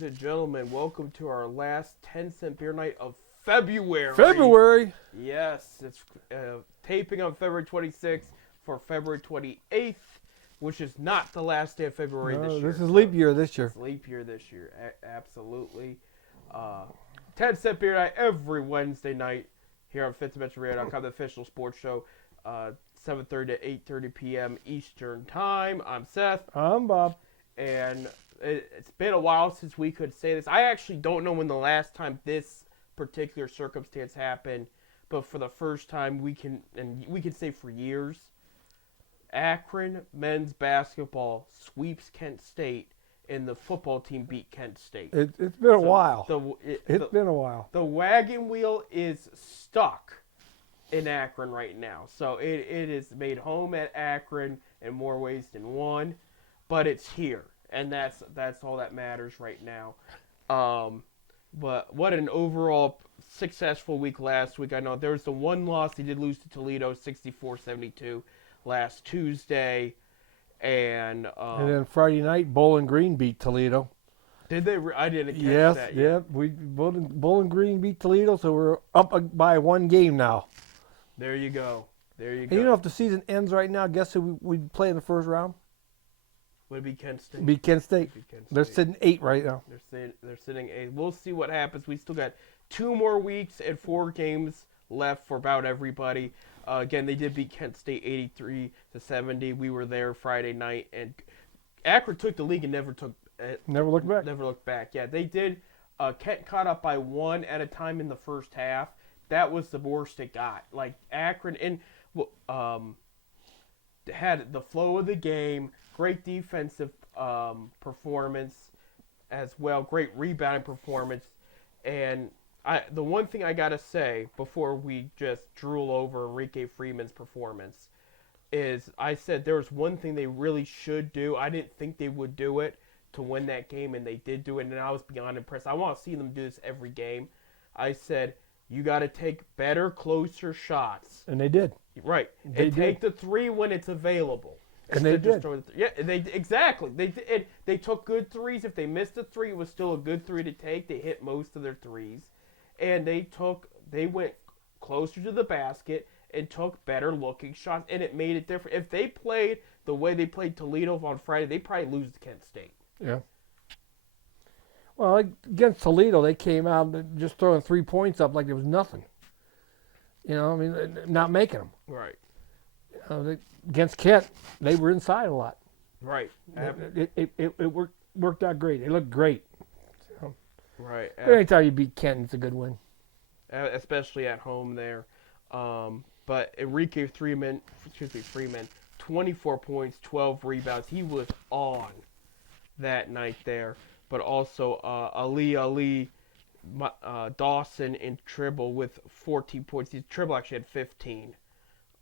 ladies and gentlemen. Welcome to our last 10-cent beer night of February. February? Yes, it's taping on February 26th for February 28th, which is not the last day of February this year. This is leap year this year. It's leap year this year, absolutely. 10-cent beer night every Wednesday night here on FifthDimensionRadio.com, the official sports show, 7:30 to 8:30 p.m. Eastern Time. I'm Seth. I'm Bob. And it's been a while since we could say this. I actually don't know when the last time this particular circumstance happened, but for the first time we can say for years, Akron men's basketball sweeps Kent State, and the football team beat Kent State. It's been a while. It's been a while. The wagon wheel is stuck in Akron right now. So it is made home at Akron in more ways than one, but it's here, and that's all that matters right now. But what an overall successful week last week. I know there was the one loss. They did lose to Toledo 64-72 last Tuesday. And then Friday night, Bowling Green beat Toledo. Did they? I didn't catch that yet. Yeah. Bowling Green beat Toledo, so we're up by one game now. There you go. And you know, if the season ends right now, guess who we play in the first round? Would it be Kent State? Beat Kent State. They're sitting 8 right now. They're sitting 8. We'll see what happens. We still got 2 more weeks and 4 games left for about everybody. Again, they did beat Kent State 83-70. We were there Friday night, and Akron took the league and never looked back. Never looked back. Yeah, they did. Kent caught up by 1 at a time in the first half. That was the worst it got. Like Akron had the flow of the game, great defensive performance as well, great rebounding performance, and the one thing I gotta say before we just drool over Enrique Freeman's performance is I said there was one thing they really should do. I didn't think they would do it to win that game, and they did do it, and I was beyond impressed. I want to see them do this every game. I said, you got to take better, closer shots. And they did. Right. And take the 3 when it's available. And they did. Exactly. They took good threes. If they missed a 3, it was still a good 3 to take. They hit most of their threes. And they went closer to the basket and took better looking shots, and it made it different. If they played the way they played Toledo on Friday, they probably lose to Kent State. Yeah. Well, against Toledo, they came out just throwing 3 points up like there was nothing. You know, I mean, not making them. Right. Against Kent, they were inside a lot. Right. It worked out great. They looked great. Right. Anytime you beat Kent, it's a good win. Especially at home there. But Enrique Freeman, 24 points, 12 rebounds. He was on that night there. But also Ali Dawson in Tribble with 14 points. Tribble actually had 15.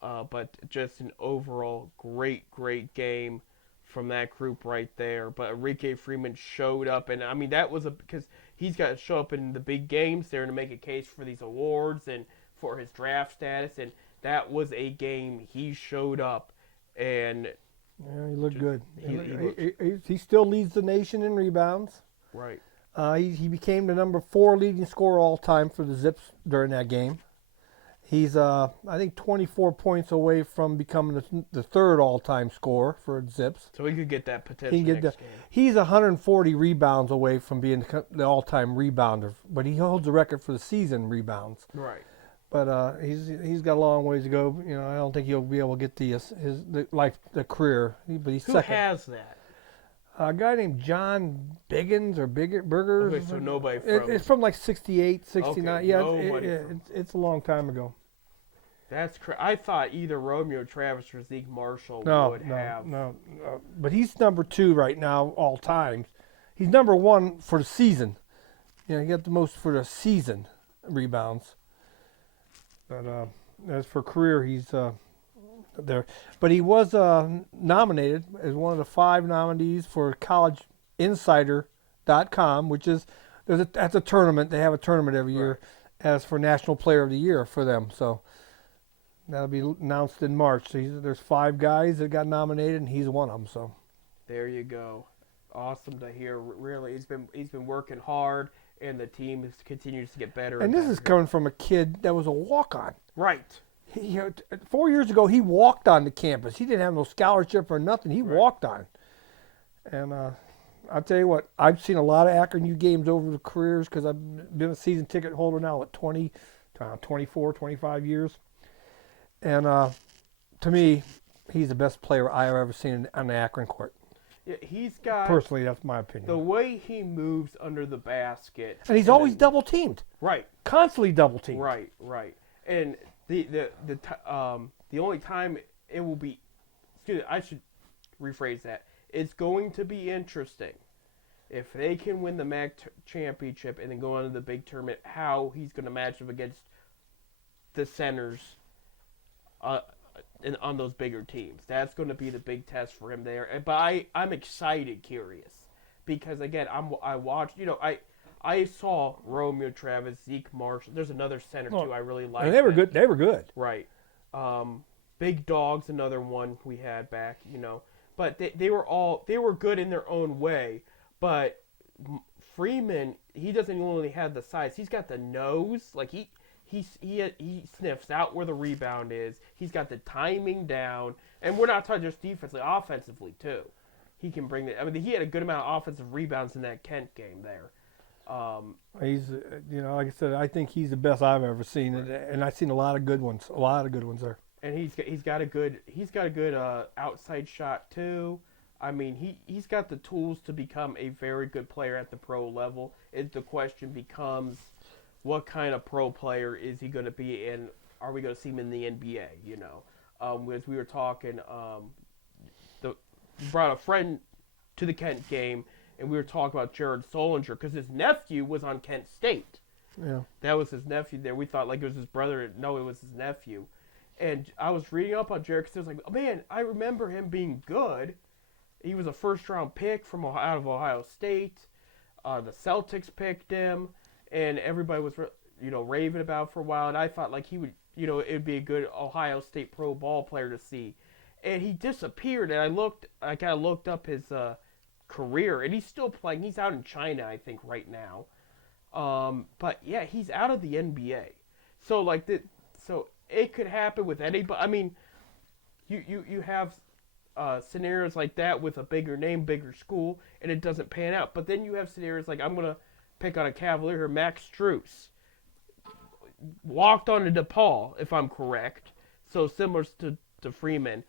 But just an overall great game from that group right there. But Enrique Freeman showed up, and I mean that was because he's got to show up in the big games there to make a case for these awards and for his draft status, and that was a game he showed up, and yeah, he looked good. He still leads the nation in rebounds. Right. He became the number 4 leading scorer all time for the Zips during that game. He's, I think, 24 points away from becoming the 3rd all-time scorer for Zips. So he could get that potential next game. He's 140 rebounds away from being the all-time rebounder, but he holds the record for the season rebounds. Right. But he's got a long ways to go. You know, I don't think he'll be able to get the career. But he's second. Who has that? A guy named John Biggins or Burgers. Okay, so nobody from... It's from like 68, 69. Okay, yeah, it's a long time ago. That's I thought either Romeo Travis or Zeke Marshall would have. No. But he's number 2 right now all time. He's number 1 for the season. You know, he got the most for the season rebounds. But as for career, he's there. But he was nominated as one of the 5 nominees for collegeinsider.com, which is that's a tournament. They have a tournament every year as for National Player of the Year for them. So that'll be announced in March. So there's 5 guys that got nominated, and he's one of them. So there you go. Awesome to hear. Really, he's been working hard, and the team continues to get better. And this is coming from a kid that was a walk-on. Right. 4 years ago, he walked on the campus. He didn't have no scholarship or nothing. He walked on. And I'll tell you what, I've seen a lot of Akron U games over the careers because I've been a season ticket holder now at 24, 25 years. And to me, he's the best player I've ever seen on the Akron court. Yeah, he's got. Personally, that's my opinion. The way he moves under the basket. And he's always double teamed. Right. Constantly double teamed. Right. And the only time it will be, excuse me, I should rephrase that. It's going to be interesting if they can win the MAC championship and then go on to the big tournament. How he's going to match up against the centers, on those bigger teams. That's going to be the big test for him there. But I'm excited, curious, because again, I watched. I saw Romeo Travis, Zeke Marshall. There's another center too. I really liked. And they were good. They were good. Right. Big Dog's another one we had back. But they were good in their own way. But Freeman, he doesn't only have the size. He's got the nose. Like he sniffs out where the rebound is. He's got the timing down, and we're not talking just defensively, offensively too. He can bring it. I mean, he had a good amount of offensive rebounds in that Kent game there. He's, like I said, I think he's the best I've ever seen, and I've seen a lot of good ones. A lot of good ones there. And he's got a good outside shot too. I mean, he's got the tools to become a very good player at the pro level. The question becomes, what kind of pro player is he going to be, and are we going to see him in the NBA? As we were talking, brought a friend to the Kent game, and we were talking about Jared Solinger because his nephew was on Kent State. Yeah, that was his nephew there. We thought like it was his brother. No, it was his nephew. And I was reading up on Jared because I was like, oh, man, I remember him being good. He was a first-round pick out of Ohio State. The Celtics picked him, and everybody was, raving about for a while. And I thought like he would, it'd be a good Ohio State pro ball player to see. And he disappeared. And I kind of looked up his career, and he's still playing. He's out in China, I think, right now. But yeah, he's out of the NBA. So it could happen with anybody. I mean, you have scenarios like that with a bigger name, bigger school, and it doesn't pan out. But then you have scenarios like, I'm going to pick on a Cavalier here, Max Strus. Walked on to DePaul, if I'm correct. So similar to Freeman.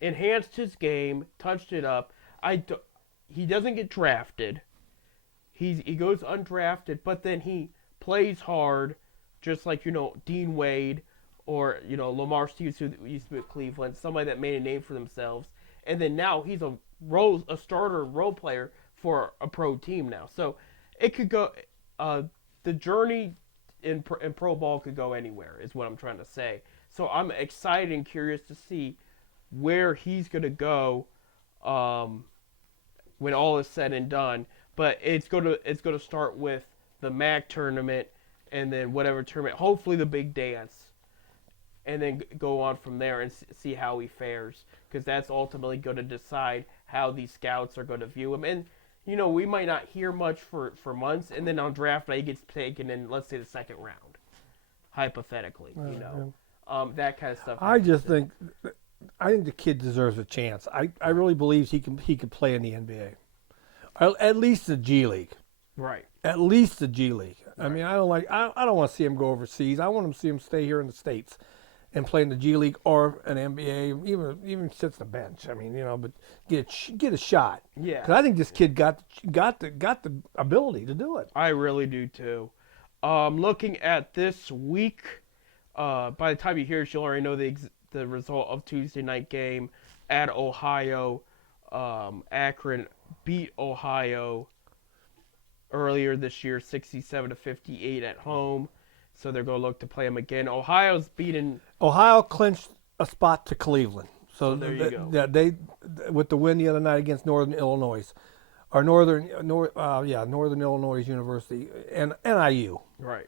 Enhanced his game, touched it up. He doesn't get drafted. He goes undrafted, but then he plays hard, just like, Dean Wade or, Lamar Stevens, who used to be at Cleveland, somebody that made a name for themselves. And then now he's a starter role player for a pro team now. So it could go, the journey in pro ball could go anywhere, is what I'm trying to say. So I'm excited and curious to see where he's going to go when all is said and done. But it's going to start with the MAC tournament, and then whatever tournament, hopefully the big dance, and then go on from there and see how he fares, because that's ultimately going to decide how these scouts are going to view him. And we might not hear much for months, and then on draft night he gets taken in, let's say, the second round, hypothetically. That kind of stuff. I think the kid deserves a chance. I really believe he could play in the NBA, at least the G League. Right. At least the G League. Right. I mean, I don't want to see him go overseas. I want him to see him stay here in the States and play in the G League or an NBA, even sits the bench. I mean, but get a shot. Yeah. Because I think this kid got the ability to do it. I really do too. Looking at this week, by the time you hear it, you'll already know the result of Tuesday night game at Ohio. Akron beat Ohio earlier this year, 67-58 at home. So they're going to look to play them again. Ohio clinched a spot to Cleveland. So there you go. They with the win the other night against Northern Illinois, or Northern Illinois University and NIU. Right.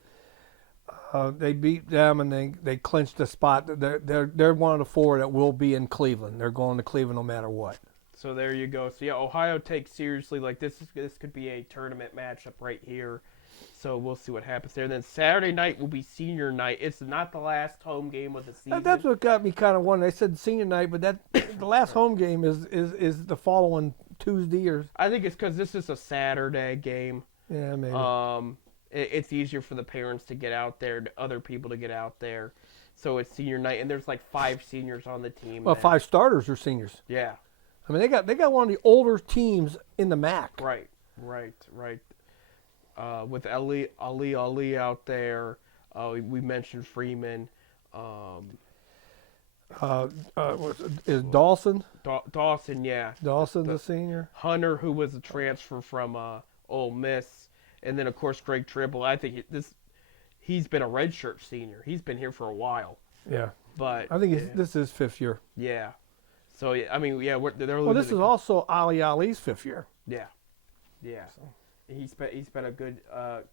They beat them and they clinched the spot. They're one of the four that will be in Cleveland. They're going to Cleveland no matter what. So there you go. So yeah, Ohio takes seriously like this could be a tournament matchup right here. So we'll see what happens there. And then Saturday night will be senior night. It's not the last home game of the season. That's what got me kind of wondering. They said senior night, but that the last home game is the following Tuesday or. I think it's because this is a Saturday game. Yeah, maybe. It's easier for the parents to get out there, other people to get out there. So it's senior night, and there's like 5 seniors on the team. Well, then. 5 starters are seniors. Yeah. I mean, they got one of the older teams in the MAC. Right. With Ali out there, we mentioned Freeman. Is Dawson? Dawson, yeah. Dawson's a senior. Hunter, who was a transfer from Ole Miss, and then of course Greg Tribble. I think he's been a redshirt senior. He's been here for a while. Yeah. But I think this is 5th year. Yeah. So I mean, yeah, they're. Well, this is also Ali's 5th year. Yeah. So. He spent a good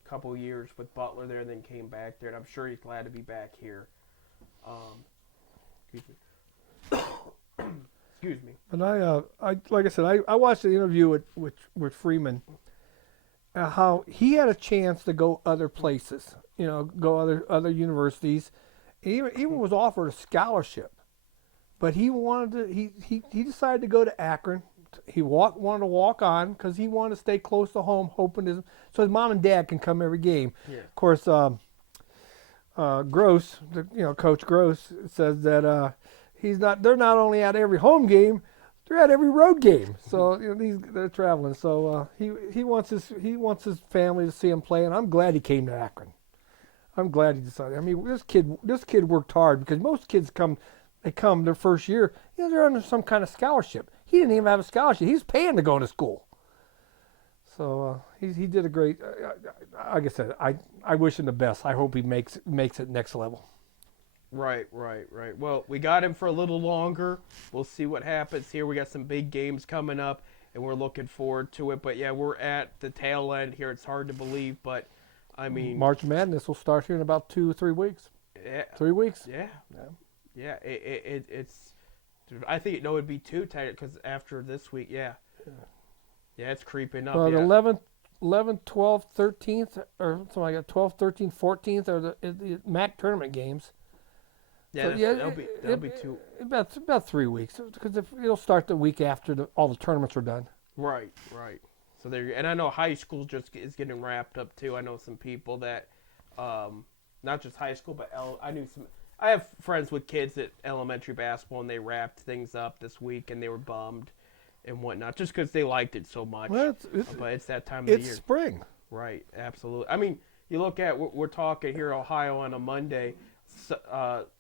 couple years with Butler there, and then came back there, and I'm sure he's glad to be back here. Excuse me. Excuse me. And I like I said, I watched the interview with Freeman. How he had a chance to go other places, go other universities. He even was offered a scholarship, but he wanted to. He decided to go to Akron. He wanted to walk on because he wanted to stay close to home, hoping so his mom and dad can come every game. Yeah. Of course, Gross, Coach Gross says that they're not only at every home game, they're at every road game. So they're traveling. So he wants his family to see him play, and I'm glad he came to Akron. I'm glad he decided. I mean, this kid worked hard because most kids come their first year, they're under some kind of scholarship. He didn't even have a scholarship. He was paying to go to school. So he did a great. Like I said, I wish him the best. I hope he makes it next level. Right. Well, we got him for a little longer. We'll see what happens here. We got some big games coming up, and we're looking forward to it. But yeah, we're at the tail end here. It's hard to believe, but I mean, March Madness will start here in about 2 or 3 weeks. Yeah. 3 weeks. Yeah. It's. I think it would be 2 tight because after this week, yeah, it's creeping up. Well, the 11th, 12th, 13th, or something like that. 12th, 13th, 14th are the MAC tournament games. Yeah, so that'll be 2. About 3 weeks because it'll start the week after all the tournaments are done. Right. So there, and I know high school just is getting wrapped up too. I know some people that, not just high school, but I have friends with kids at elementary basketball, and they wrapped things up this week, and they were bummed and whatnot, just because they liked it so much. Well, but it's that time of the year. It's spring. Right, absolutely. I mean, you look at, we're talking here, Ohio, on a Monday.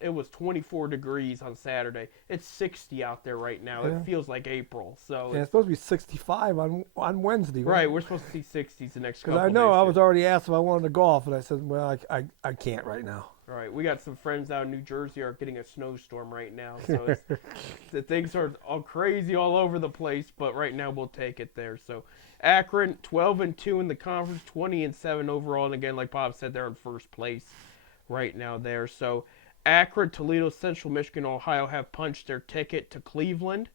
It was 24 degrees on Saturday. It's 60 out there right now. Yeah. It feels like April. So it's supposed to be 65 on Wednesday. Right, we're supposed to see 60s the next couple days. Because I know I was already asked if I wanted to golf, and I said, well, I can't right now. All right, we got some friends out in New Jersey are getting a snowstorm right now. So the things are all crazy all over the place, but right now we'll take it there. So Akron, 12-2 in the conference, 20-7 overall. And again, like Bob said, they're in first place right now there. So Akron, Toledo, Central Michigan, Ohio have punched their ticket to Cleveland.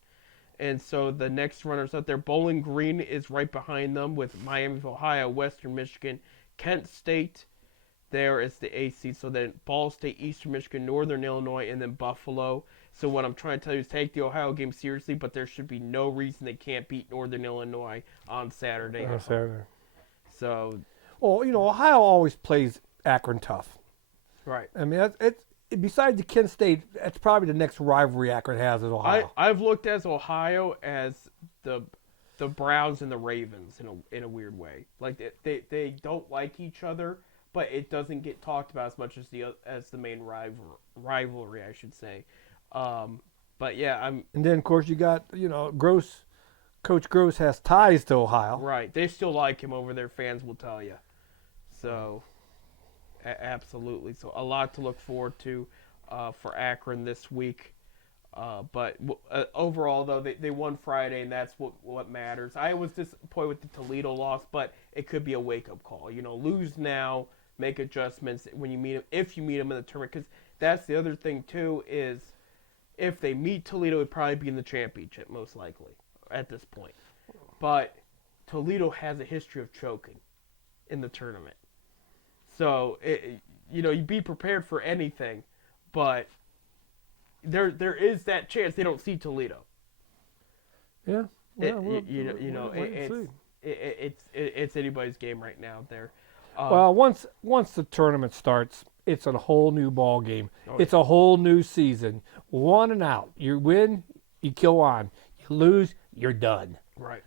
And so the next runners up there, Bowling Green is right behind them with Miami of Ohio, Western Michigan, Kent State. There is the AC. So then Ball State, Eastern Michigan, Northern Illinois, and then Buffalo. So what I'm trying to tell you is take the Ohio game seriously, but there should be no reason they can't beat Northern Illinois on Saturday. So, well, Ohio always plays Akron tough. Right. I mean, it's besides the Kent State, that's probably the next rivalry Akron has is Ohio. I've looked at Ohio as the Browns and the Ravens in a weird way. Like they don't like each other, but it doesn't get talked about as much as the main rivalry, I should say. But yeah, And then of course you got Gross. Coach Gross has ties to Ohio. Right. They still like him over there. Fans will tell you. So. Absolutely. So a lot to look forward to for Akron this week. But overall, though, they won Friday, and that's what matters. I was disappointed with the Toledo loss, but it could be a wake-up call. Lose now, make adjustments when you meet them, if you meet them in the tournament. Because that's the other thing too is if they meet Toledo, it would probably be in the championship most likely at this point. But Toledo has a history of choking in the tournament, so you be prepared for anything, but there is that chance they don't see Toledo. Yeah. It's anybody's game right now there. Well, once the tournament starts, it's a whole new ball game. It's yeah. a whole new season. One and out. You win, you kill on. You lose, you're done. Right.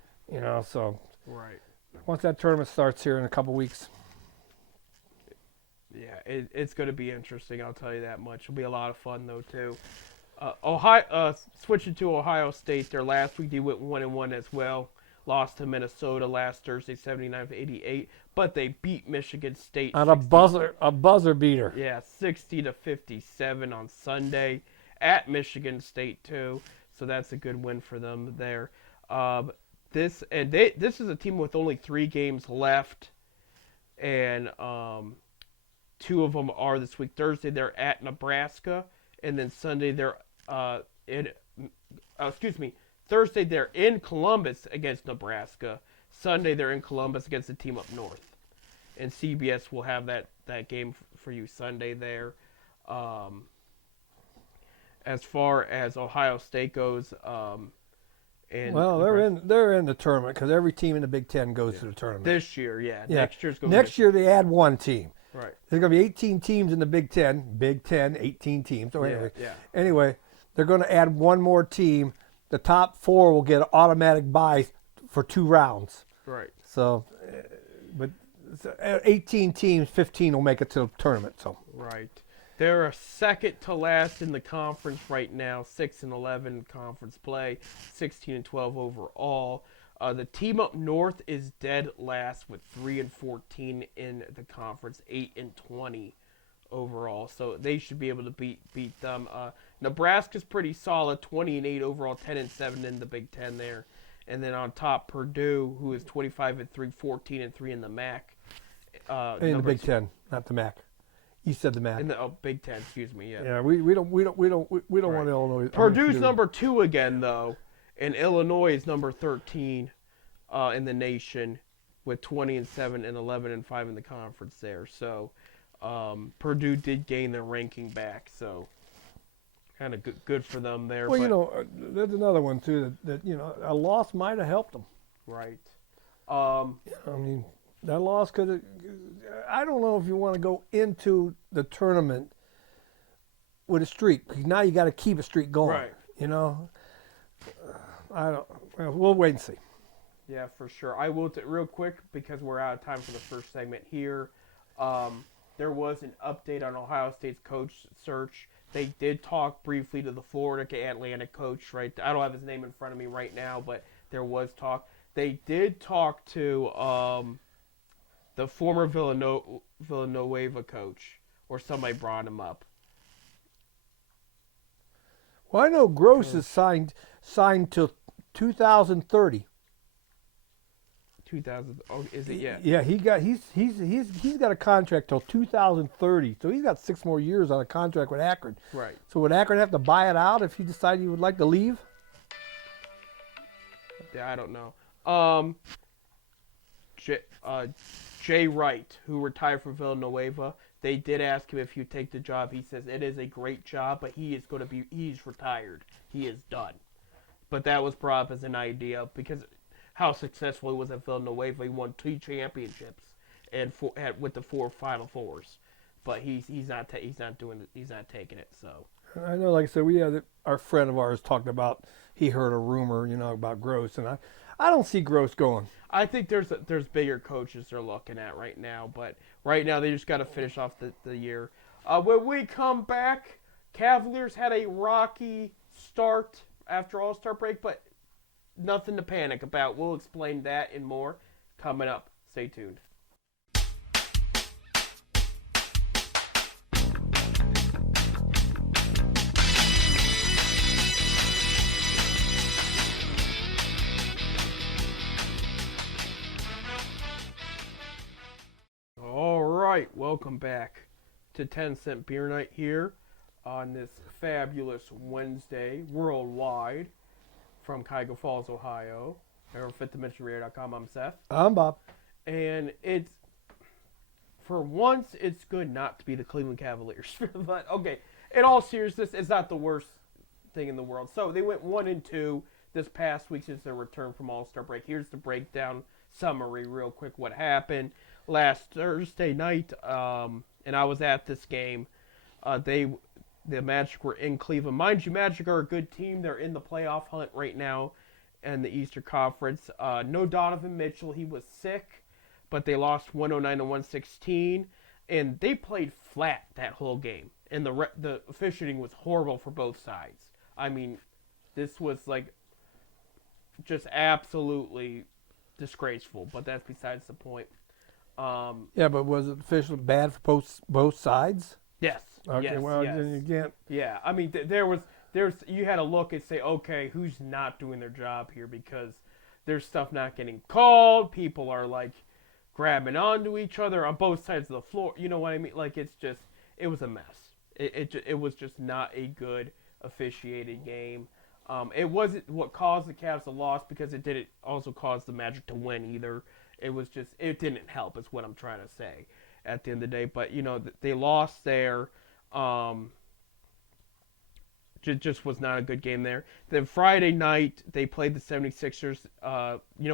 So Right. once that tournament starts here in a couple weeks. Yeah, it's going to be interesting. I'll tell you that much. It'll be a lot of fun though too. Ohio, switching to Ohio State. Their last week they went 1-1 as well. Lost to Minnesota last Thursday, 79-88. But they beat Michigan State On a buzzer beater. Yeah, 60-57 on Sunday at Michigan State too. So that's a good win for them there. This is a team with only 3 games left, and 2 of them are this week. Thursday they're at Nebraska, and then Sunday they're Thursday they're in Columbus against Nebraska. Sunday they're in Columbus against the team up north, and CBS will have that game for you Sunday there. As far as Ohio State goes, they're in the tournament because every team in the Big Ten goes to the tournament this year. Yeah. Next year they add one team. Right. There's going to be 18 teams in the Big Ten. Big Ten, 18 teams. So anyway, they're going to add one more team. The top 4 will get automatic buys for 2 rounds. Right. So, but 18 teams, 15 will make it to the tournament. So. Right. They're a second to last in the conference right now, 6-11 conference play, 16-12 overall. The team up north is dead last with 3-14 in the conference, 8-20 overall. So they should be able to beat them. Nebraska's pretty solid, 20-8 overall, 10-7 in the Big Ten there. And then on top, Purdue, who is 25-3, 14-3 in the MAC. In the Big Ten, not the MAC. You said the MAC. In the Big Ten, excuse me. Yeah. Yeah, we don't want Illinois. Purdue's number 2 again though, and Illinois is number 13 in the nation with 20-7 and 11-5 in the conference there. So Purdue did gain their ranking back, so kind of good for them there. Well, there's another one too that a loss might have helped them. Right. That loss could have. I don't know if you want to go into the tournament with a streak, because now you got to keep a streak going. Right. I don't. Well, we'll wait and see. Yeah, for sure. I will real quick because we're out of time for the first segment here. There was an update on Ohio State's coach search. They did talk briefly to the Florida Atlantic coach. Right. I don't have his name in front of me right now, but there was talk. They did talk to the former Villanova coach, or somebody brought him up. Well, I know Gross is signed till 2030. 2000? Oh, is it yet? Yeah, he's got a contract till 2030, so he's got 6 more years on a contract with Akron. Right. So would Akron have to buy it out if he decided he would like to leave? Yeah, I don't know. Jay Wright, who retired from Villanova, they did ask him if he'd take the job. He says it is a great job, but he's retired. He is done. But that was brought up as an idea because how successful he was at Villanova. He won 2 championships and with the 4 Final Fours. But he's not taking it. So I know, like I said, we had our friend of ours talked about. He heard a rumor, about Gross, and I don't see Gross going. I think there's bigger coaches they're looking at right now, but right now they just got to finish off the year. When we come back, Cavaliers had a rocky start after All-Star break, but nothing to panic about. We'll explain that and more coming up. Stay tuned. right, welcome back to 10 Cent Beer Night here on this fabulous Wednesday worldwide from Cuyahoga Falls, Ohio. Or FifthDimensionRadio.com. I'm Seth. I'm Bob. And for once, it's good not to be the Cleveland Cavaliers. But, okay, in all seriousness, it's not the worst thing in the world. So they went 1-2 this past week since their return from All-Star break. Here's the breakdown summary real quick what happened last Thursday night, and I was at this game. The Magic were in Cleveland. Mind you, Magic are a good team. They're in the playoff hunt right now in the Eastern Conference. No Donovan Mitchell. He was sick, but they lost 109-116, and they played flat that whole game. And the officiating was horrible for both sides. I mean, this was like just absolutely disgraceful, but that's besides the point. Yeah, but was it officially bad for both sides? Yes. Okay, yes, well, yes. then you can't. Yeah, I mean, you had to look and say, okay, who's not doing their job here because there's stuff not getting called. People are like grabbing onto each other on both sides of the floor. You know what I mean? Like it was a mess. It was just not a good officiated game. It wasn't what caused the Cavs to loss because it didn't also cause the Magic to win either. It didn't help is what I'm trying to say at the end of the day. But, you know, they lost there. Just was not a good game there. Then Friday night, they played the 76ers,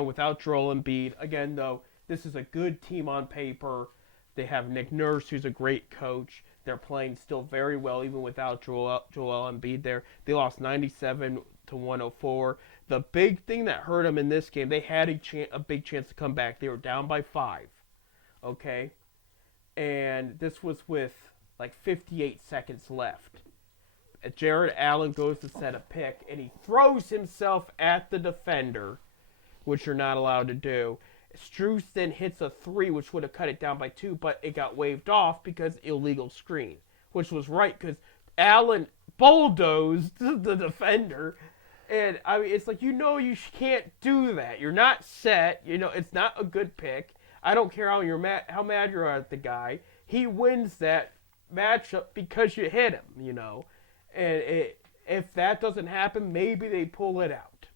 without Joel Embiid. Again, though, this is a good team on paper. They have Nick Nurse, who's a great coach. They're playing still very well, even without Joel Embiid there. They lost 97-104. The big thing that hurt them in this game, they had a big chance to come back. They were down by 5, okay? And this was with like 58 seconds left. Jared Allen goes to set a pick, and he throws himself at the defender, which you're not allowed to do. Strus then hits a 3, which would have cut it down by 2, but it got waved off because illegal screen, which was right because Allen bulldozed the defender. And, I mean, it's like, you can't do that. You're not set. You know, it's not a good pick. I don't care how mad you're at the guy. He wins that matchup because you hit him, you know. And if that doesn't happen, maybe they pull it out.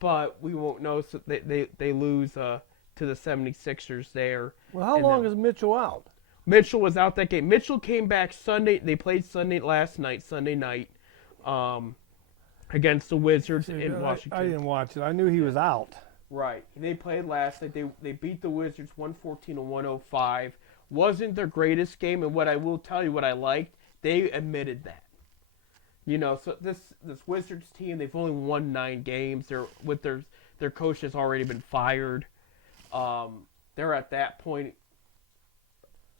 But we won't know. So they lose to the 76ers there. Well, how long is Mitchell out? Mitchell was out that game. Mitchell came back Sunday. They played Sunday night. Against the Wizards in Washington. I didn't watch it. I knew he was out. Right. They played last night. They beat the Wizards 114-105. Wasn't their greatest game, and what I will tell you what I liked, they admitted that. You know, so this Wizards team, they've only won 9 games. Their coach has already been fired. They're at that point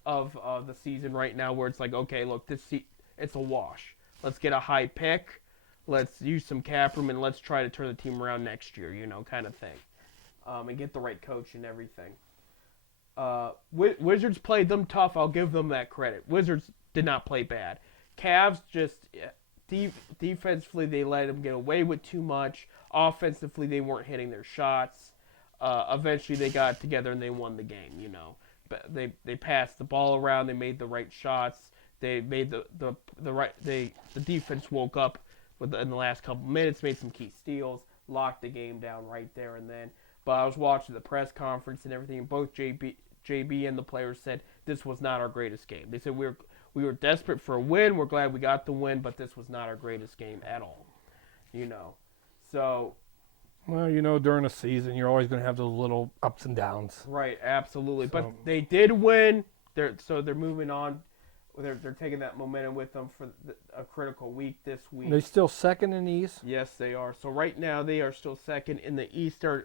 of the season right now where it's like, okay, look, it's a wash. Let's get a high pick. Let's use some cap room, and let's try to turn the team around next year, you know, kind of thing. And get the right coach and everything. Wizards played them tough. I'll give them that credit. Wizards did not play bad. Cavs just defensively, they let them get away with too much. Offensively, they weren't hitting their shots. Eventually, they got together and they won the game, you know. But they passed the ball around. They made the right shots. They made the defense woke up in the last couple minutes, made some key steals, locked the game down right there and then. But I was watching the press conference and everything, and both JB and the players said this was not our greatest game. They said we were desperate for a win. We're glad we got the win, but this was not our greatest game at all. You know, so. Well, you know, during a season, you're always going to have those little ups and downs. Right, absolutely. So. But they did win. They're moving on. They're taking that momentum with them for a critical week this week. They're still second in the East? Yes, they are. So right now they are still second in the East. Let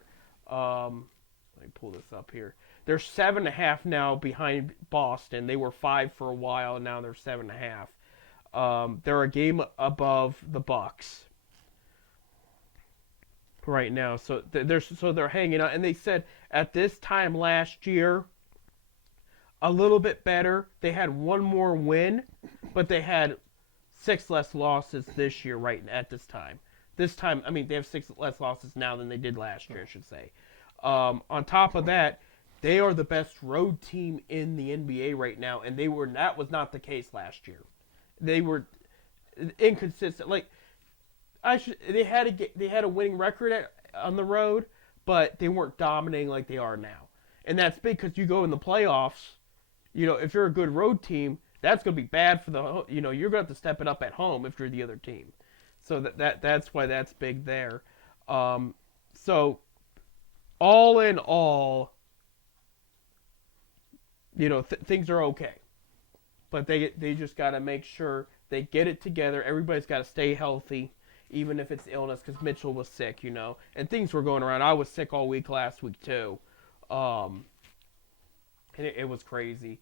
me pull this up here. They're 7.5 now behind Boston. They were 5 for a while, and now they're 7.5. They're a game above the Bucks right now. So they're hanging out. And they said at this time last year, a little bit better. They had one more win, but they had 6 less losses this year right at this time. This time, I mean, they have 6 less losses now than they did last year, I should say. On top of that, They are the best road team in the NBA right now, and that was not the case last year. They were inconsistent. Like they had a winning record on the road, but they weren't dominating like they are now. And that's big because you go in the playoffs. If you're a good road team, that's going to be bad for you're going to have to step it up at home if you're the other team. So that's why that's big there. So all in all, things are okay. But they just got to make sure they get it together. Everybody's got to stay healthy, even if it's illness, because Mitchell was sick, and things were going around. I was sick all week last week too, and it was crazy.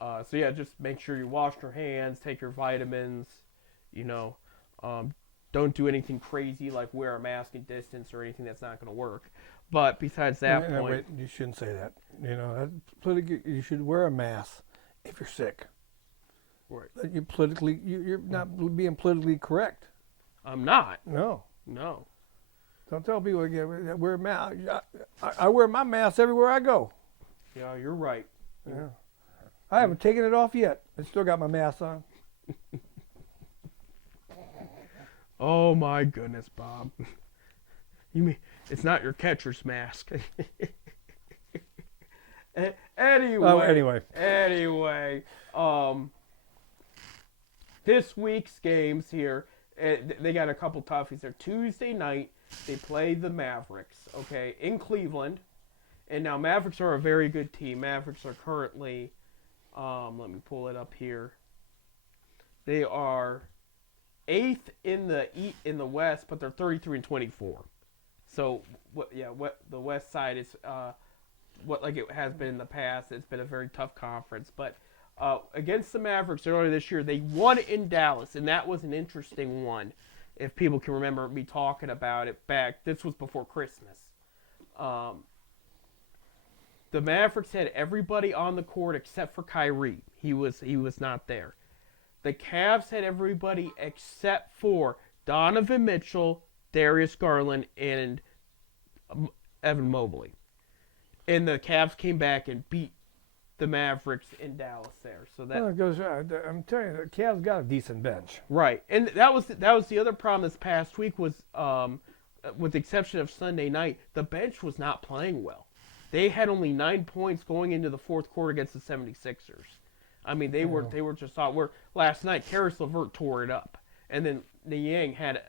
So yeah, just make sure you wash your hands, take your vitamins, don't do anything crazy like wear a mask and distance or anything that's not going to work. But besides that point, wait, you shouldn't say that. You should wear a mask if you're sick. Right. You're not being politically correct. I'm not. No. Don't tell people I wear a mask. I wear my mask everywhere I go. Yeah, you're right. Yeah. I haven't taken it off yet. I still got my mask on. Oh my goodness, Bob. You mean it's not your catcher's mask? Anyway. This week's games here, they got a couple toughies there. Tuesday night, they play the Mavericks, okay, in Cleveland. And now Mavericks are a very good team. Mavericks are currently, let me pull it up here. They are 8th in the West, but they're 33-24. So what the West side is like it has been in the past. It's been a very tough conference, but against the Mavericks earlier this year, they won in Dallas, and that was an interesting one. If people can remember me talking about it back, this was before Christmas. The Mavericks had everybody on the court except for Kyrie. He was not there. The Cavs had everybody except for Donovan Mitchell, Darius Garland, and Evan Mobley. And the Cavs came back and beat the Mavericks in Dallas there. So that I'm telling you, the Cavs got a decent bench. Right, and that was the other problem this past week was, with the exception of Sunday night, the bench was not playing well. They had only 9 points going into the fourth quarter against the 76ers. I mean, they were just out. Where last night, Karis LeVert tore it up, and then Niang had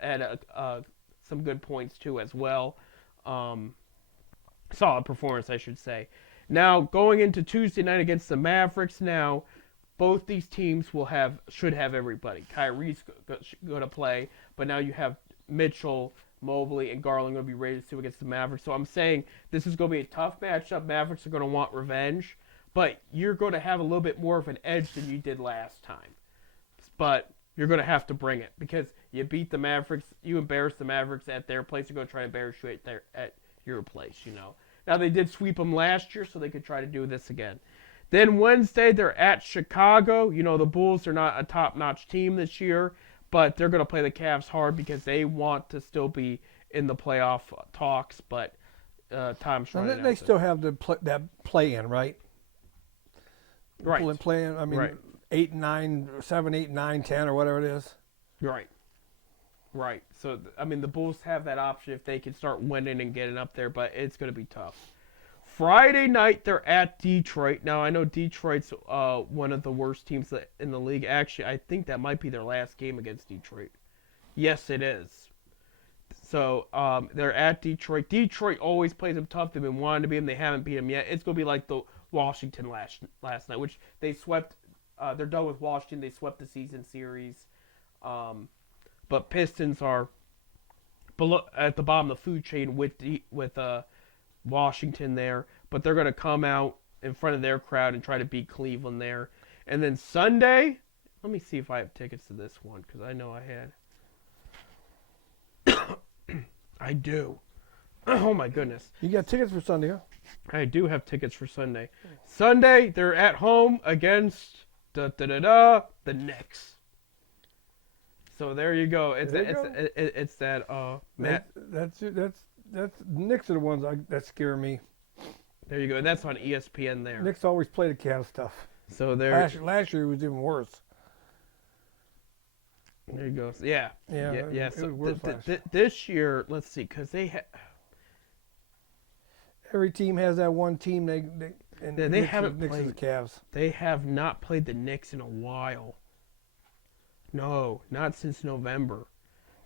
some good points too as well. Solid performance, I should say. Now going into Tuesday night against the Mavericks. Now, both these teams should have everybody. Kyrie's going to play, but now you have Mitchell, Mobley, and Garland going to be ready to against the Mavericks. So I'm saying this is going to be a tough matchup. Mavericks are going to want revenge, but you're going to have a little bit more of an edge than you did last time. But you're going to have to bring it because you beat the Mavericks. You embarrassed the Mavericks at their place. You're going to try to embarrass you at your place, Now, they did sweep them last year, so they could try to do this again. Then Wednesday, they're at Chicago. The Bulls are not a top-notch team this year, but they're going to play the Cavs hard because they want to still be in the playoff talks, but time's running out. They still have that play-in, right? Right. Play-in, I mean, right. 8, 9, 7, 8, 9, 10, or whatever it is. Right. So, I mean, the Bulls have that option if they can start winning and getting up there, but it's going to be tough. Friday night, they're at Detroit. Now, I know Detroit's one of the worst teams in the league. Actually, I think that might be their last game against Detroit. Yes, it is. So, they're at Detroit. Detroit always plays them tough. They've been wanting to beat them. They haven't beat them yet. It's going to be like the Washington last night, which they swept. They're done with Washington. They swept the season series. But Pistons are below at the bottom of the food chain with Washington there. But they're going to come out in front of their crowd and try to beat Cleveland there. And then Sunday, let me see if I have tickets to this one because I know I had. I do. Oh my goodness. You got tickets for Sunday, huh? I do have tickets for Sunday. Sunday, they're at home against the Knicks. So there you go. It's that Matt. That's Knicks are the ones that scare me. There you go. That's on ESPN there. Knicks always play the Cavs stuff. So there Last year it was even worse. There you go. Yeah. Yeah. Yeah. It So was worse last year. this year, let's see, because Every team has that one team they haven't Knicks played and the Cavs. They have not played the Knicks in a while. No, not since November.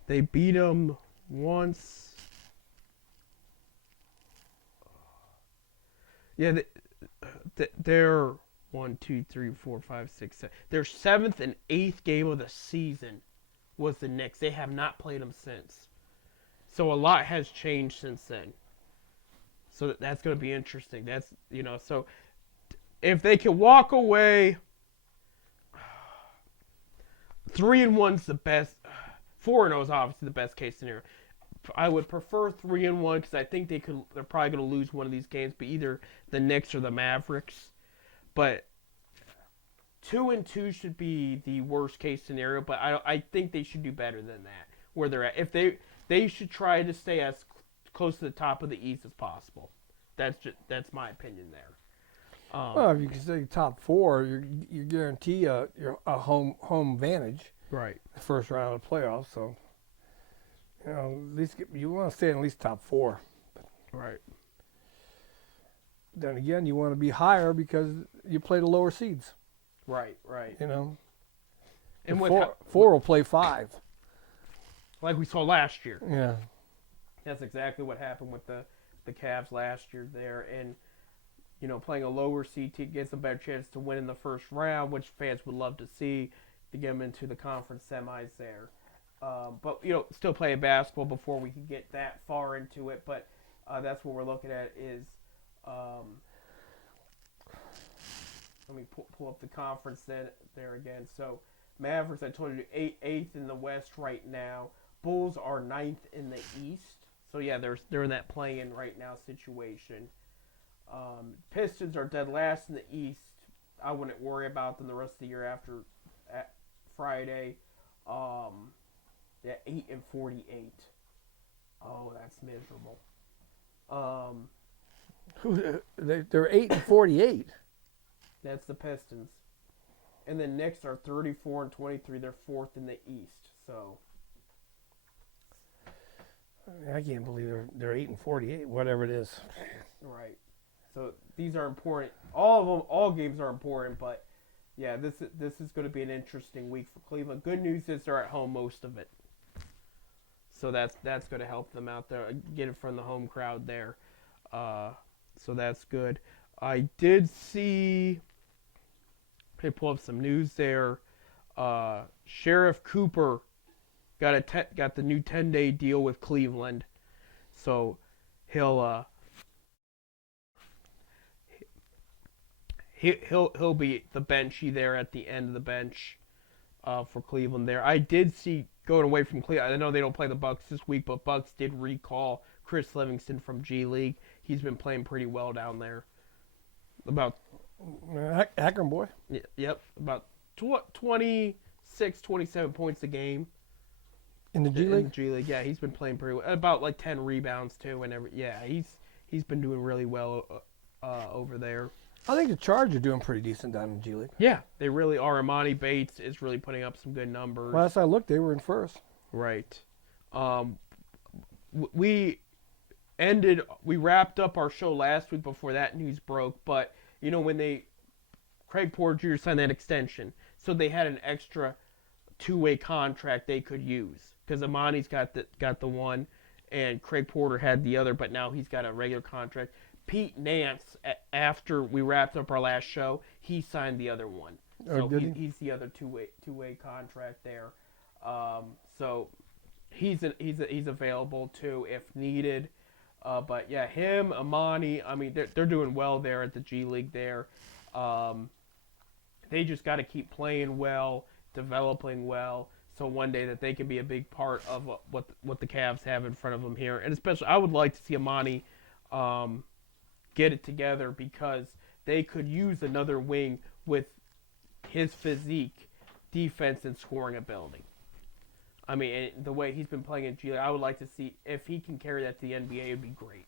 They beat them once. Yeah, they're 1, 2, 3, 4, 5, 6, 7. Their 7th and 8th game of the season was the Knicks. They have not played them since. So a lot has changed since then. So that's going to be interesting. That's, so if they can walk away, 3-1's the best. 4-0 is obviously the best case scenario. I would prefer 3-1 because I think they're probably going to lose one of these games, but either the Knicks or the Mavericks. But 2-2 should be the worst case scenario. But I think they should do better than that where they're at. If they should try to stay as close to the top of the East as possible. That's my opinion there. Well, if you can say top 4, you guarantee a home advantage. Right. The first round of the playoffs. So at least you want to stay in at least top 4. Right. Then again, you want to be higher because you play the lower seeds. Right. And four will play 5. Like we saw last year. Yeah. That's exactly what happened with the Cavs last year there. And, playing a lower seed team gets a better chance to win in the first round, which fans would love to see to get them into the conference semis there. But, still playing basketball before we can get that far into it. But that's what we're looking at is, let me pull up the conference there again. So Mavericks, I told you, 8th in the West right now. Bulls are 9th in the East. So, yeah, they're in that play-in right now situation. Pistons are dead last in the East. I wouldn't worry about them the rest of the year after Friday. 8-48. Oh, that's miserable. They're 8-48. That's the Pistons. And the Knicks are 34-23. They're 4th in the East. So I can't believe they're 8-48, whatever it is. right. So these are important. All of them, all games are important. But yeah, this is going to be an interesting week for Cleveland. Good news is they're at home most of it. So that's going to help them out there, get it from the home crowd there. So that's good. I did see. They pull up some news there. Sheriff Cooper got the new 10-day deal with Cleveland, so he'll be the benchy there at the end of the bench for Cleveland there. I did see going away from Cleveland. I know they don't play the Bucks this week, but Bucks did recall Chris Livingston from G League. He's been playing pretty well down there. About Akron boy. Yep, about 26, 27 points a game. In the G League? In the G League, yeah, he's been playing pretty well. About like 10 rebounds too, and he's been doing really well over there. I think the Chargers are doing pretty decent down in the G League. Yeah, they really are. Imani Bates is really putting up some good numbers. Last I looked, they were in first. Right. We wrapped up our show last week before that news broke, but when Craig Porter Jr. signed that extension, so they had an extra two-way contract they could use because Imani's got the one, and Craig Porter had the other, but now he's got a regular contract. Pete Nance, after we wrapped up our last show, he signed the other one, so he's the other two-way contract there. So he's available too if needed. But yeah, him, Imani, I mean, they're doing well there at the G League there. They just got to keep playing well, developing well, so one day that they can be a big part of what the Cavs have in front of them here. And especially, I would like to see Imani get it together because they could use another wing with his physique, defense, and scoring ability. I mean, the way he's been playing in G League, I would like to see if he can carry that to the NBA. It'd be great.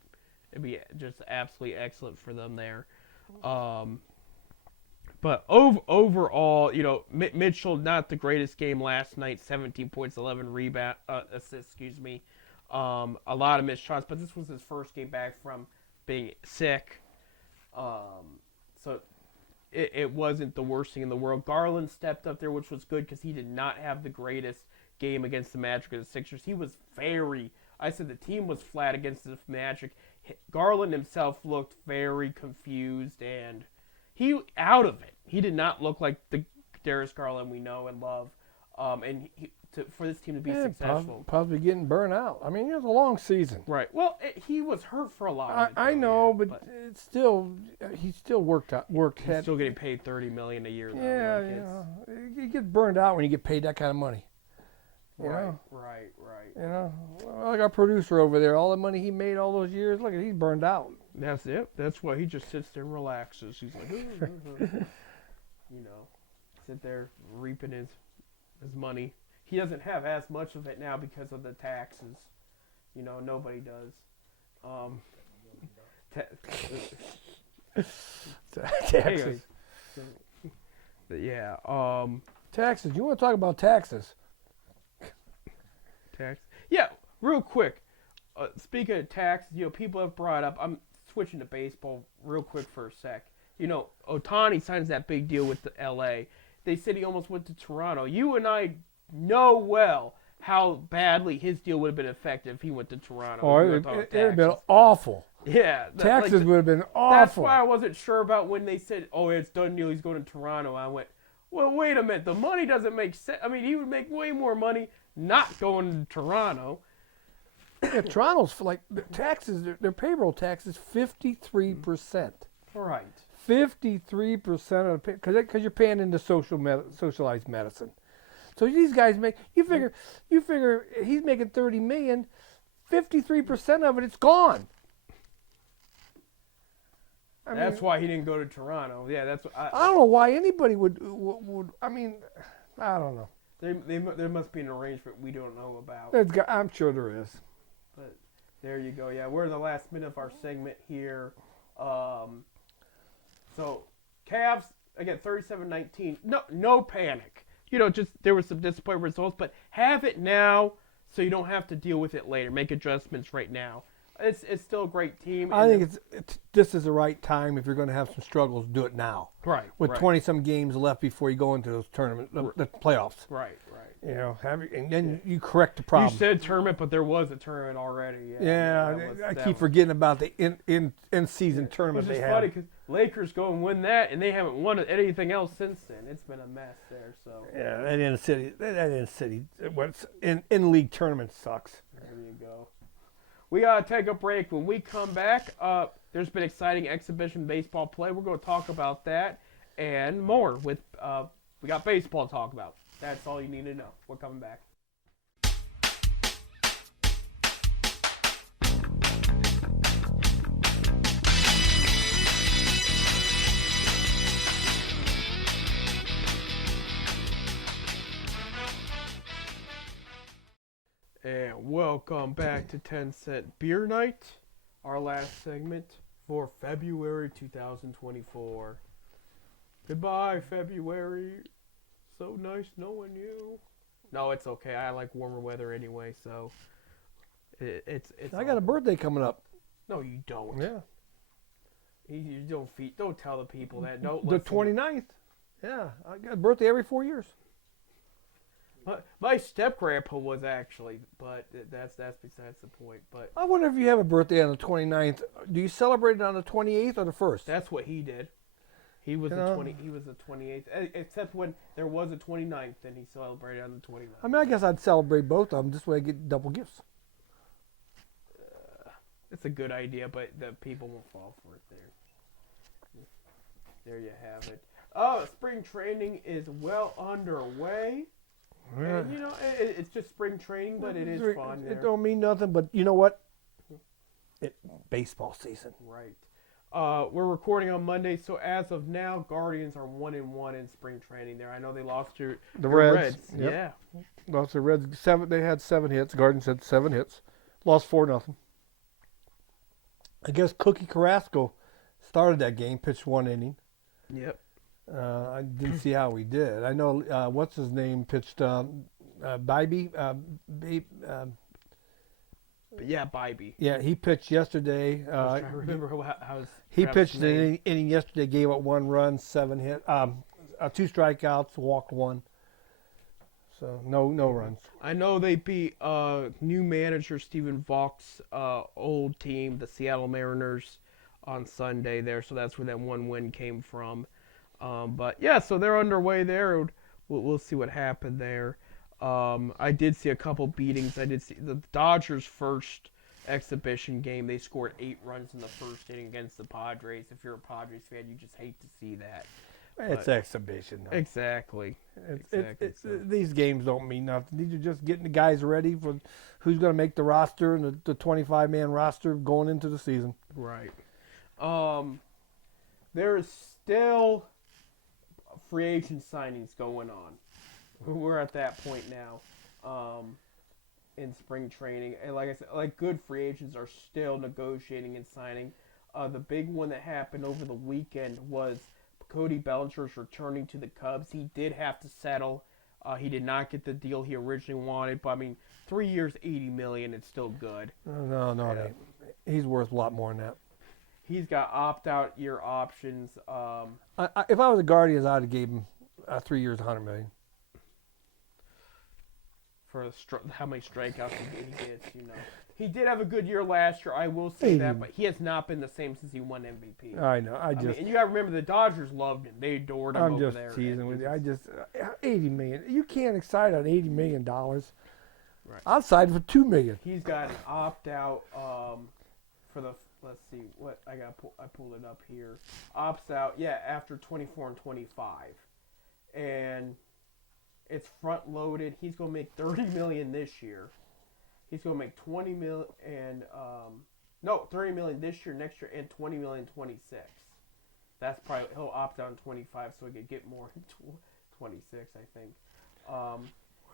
It'd be just absolutely excellent for them there. But overall, Mitchell not the greatest game last night. 17 points, 11 rebound assists. Excuse me. A lot of missed shots, but this was his first game back from being sick. So it wasn't the worst thing in the world. Garland stepped up there, which was good because he did not have the greatest game against the Magic or the Sixers. He was I said the team was flat against the Magic. Garland himself looked very confused and he out of it. He did not look like the Darius Garland we know and love. And for this team to be successful. Possibly getting burnt out. I mean, it was a long season. Right. Well, he was hurt for a lot of it. I know, but it's still he still worked. He's still getting paid $30 million a year. Though. Yeah, you get burned out when you get paid that kind of money. Right. Like our producer over there, all the money he made all those years, look, he's burned out. That's it. That's why he just sits there and relaxes. He's like, sit there reaping his money. He doesn't have as much of it now because of the taxes. Nobody does. Taxes. Anyways, yeah. Taxes. You want to talk about taxes? Tax. Yeah, real quick. Speaking of taxes, people have brought up. I'm switching to baseball real quick for a sec. Ohtani signs that big deal with the L.A. They said he almost went to Toronto. You and I know well how badly his deal would have been affected if he went to Toronto. Oh, it would have been awful. Yeah. Taxes would have been awful. That's why I wasn't sure about when they said, it's done deal, he's going to Toronto. I went, well, wait a minute. The money doesn't make sense. I mean, he would make way more money not going to Toronto. Yeah, Toronto's like taxes. Their payroll tax is 53%. Right. 53% of the because you're paying into socialized medicine. So these guys make you figure he's making $30 million, 53% of it's gone. That's why he didn't go to Toronto. Yeah, that's what I don't know why anybody would. I mean, I don't know. There must be an arrangement we don't know about. I'm sure there is. But there you go. Yeah, we're in the last minute of our segment here. So, Cavs, again, 37-19. No panic. Just there were some disappointing results, but have it now so you don't have to deal with it later. Make adjustments right now. It's still a great team. I think this is the right time if you're going to have some struggles, do it now. Right. With 20-some games left before you go into those tournament, the playoffs. Right. And then you correct the problem. You said tournament, but there was a tournament already. I keep forgetting about the in-season tournament they had. Which is funny because Lakers go and win that, and they haven't won anything else since then. It's been a mess there. So yeah, that in-city, what's in-league tournament sucks. There you go. We got to take a break. When we come back, there's been exciting exhibition baseball play. We're going to talk about that and more. We got baseball to talk about. That's all you need to know. We're coming back. And welcome back to 10 Cent Beer Night, our last segment for February 2024. Goodbye, February. So nice knowing you. No, it's okay. I like warmer weather anyway, so it's. I got a birthday coming up. No, you don't. Yeah. You don't tell the people that. The 29th. Yeah, I got a birthday every 4 years. My step-grandpa was actually, but that's besides the point. But I wonder if you have a birthday on the 29th. Do you celebrate it on the 28th or the 1st? That's what he did. He was He was the 28th, except when there was a 29th, and he celebrated on the 29th. I mean, I guess I'd celebrate both of them. This way I get double gifts. It's a good idea, but the people won't fall for it there. There you have it. Spring training is well underway. Yeah. And, it's just spring training, but it is fun. It don't mean nothing, but you know what? Baseball season. Right. We're recording on Monday, so as of now, Guardians are 1-1 in spring training. There, I know they lost to the Reds. Yep. Yeah, lost the Reds. They had 7 hits. Guardians had 7 hits. Lost 4-0. I guess Cookie Carrasco started that game, pitched 1 inning. Yep. I didn't see how he did. I know what's his name pitched Bybee. But yeah, Bybee. Yeah, he pitched yesterday. I was trying to remember how his He Travis' pitched name. an inning yesterday, gave up 1 run, 7 hit, 2 strikeouts, walked 1. So no runs. I know they beat new manager Stephen Vaugh's old team, the Seattle Mariners, on Sunday there. So that's where that 1 win came from. But yeah, so they're underway there. We'll see what happened there. I did see a couple beatings. I did see the Dodgers' first exhibition game. They scored 8 runs in the first inning against the Padres. If you're a Padres fan, you just hate to see that. It's exhibition, though. Exactly. These games don't mean nothing. These are just getting the guys ready for who's going to make the roster and the 25-man roster going into the season. Right. There is still free agent signings going on. We're at that point now in spring training. And like I said, like good free agents are still negotiating and signing. The big one that happened over the weekend was Cody Bellinger's returning to the Cubs. He did have to settle. He did not get the deal he originally wanted, but I mean, 3 years, $80 million, it's still good. No, it ain't. He's worth a lot more than that. He's got opt-out year options. If I was the Guardians, I'd have gave him 3 years, $100 million. For how many strikeouts he gets, you know. He did have a good year last year, I will say that, but he has not been the same since he won MVP. I know. I mean, and you got to remember, the Dodgers loved him. They adored him over there. I'm just teasing with you. $80 million. You can't excite on $80 million. Right. I'll sign for $2 million. He's got an opt-out for the, let's see, what, I pulled it up here. Opts out, yeah, after 24 and 25. And it's front-loaded. He's going to make $30 million this year. He's going to make $20 million and $30 million this year, next year, and $20 million 26. That's probably he'll opt out in 25, so he could get more in 26, I think.